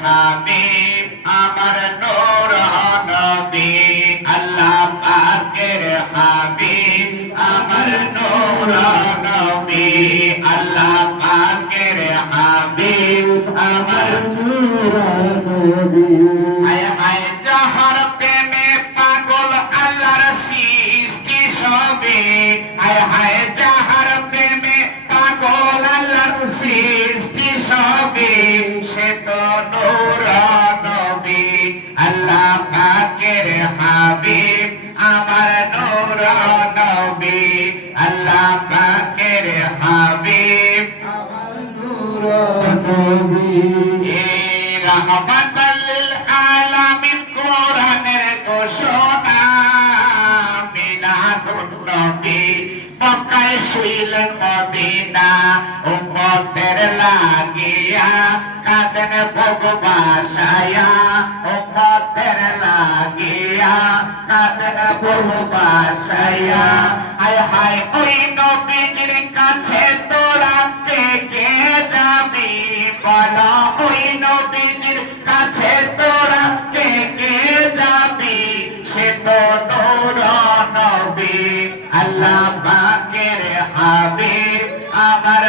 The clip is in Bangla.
হাবিব আমার নূর নবী আল্লাহ পাকের হাবিব আমার নূর নবী আল্লাহ পাকের হাবিব আমার নূর নবী হায় হায় যাহার প্রেমে পাগল আল্লাহর সৃষ্টি সবে হায় হায় যাহার প্রেমে পাগল আল্লাহর সৃষ্টি সবে সে তো নূর নবী আল্লাহ পাকের হাবিব আমার নূর নবী আল্লাহ পাকের হাবিব আমার নূর নবী এ রহমাতাল লিল আলামিন কোরআনের ঘোষণা মিলাদুন নবী মক্কায় শুইলেন মদিনা উম্মতের লাগিয়া কাঁদেন বুক বাসায়া উম্মতের লাগিয়া কাঁদেন বুক বাসায়া হায় হায় ওই নবীর কাছে তোরা কে কে যাবি বলো ওই নবীর কাছে তোরা কে কে যাবি সে তো নূর নবী আল্লাহ পাকের হাবিব আমার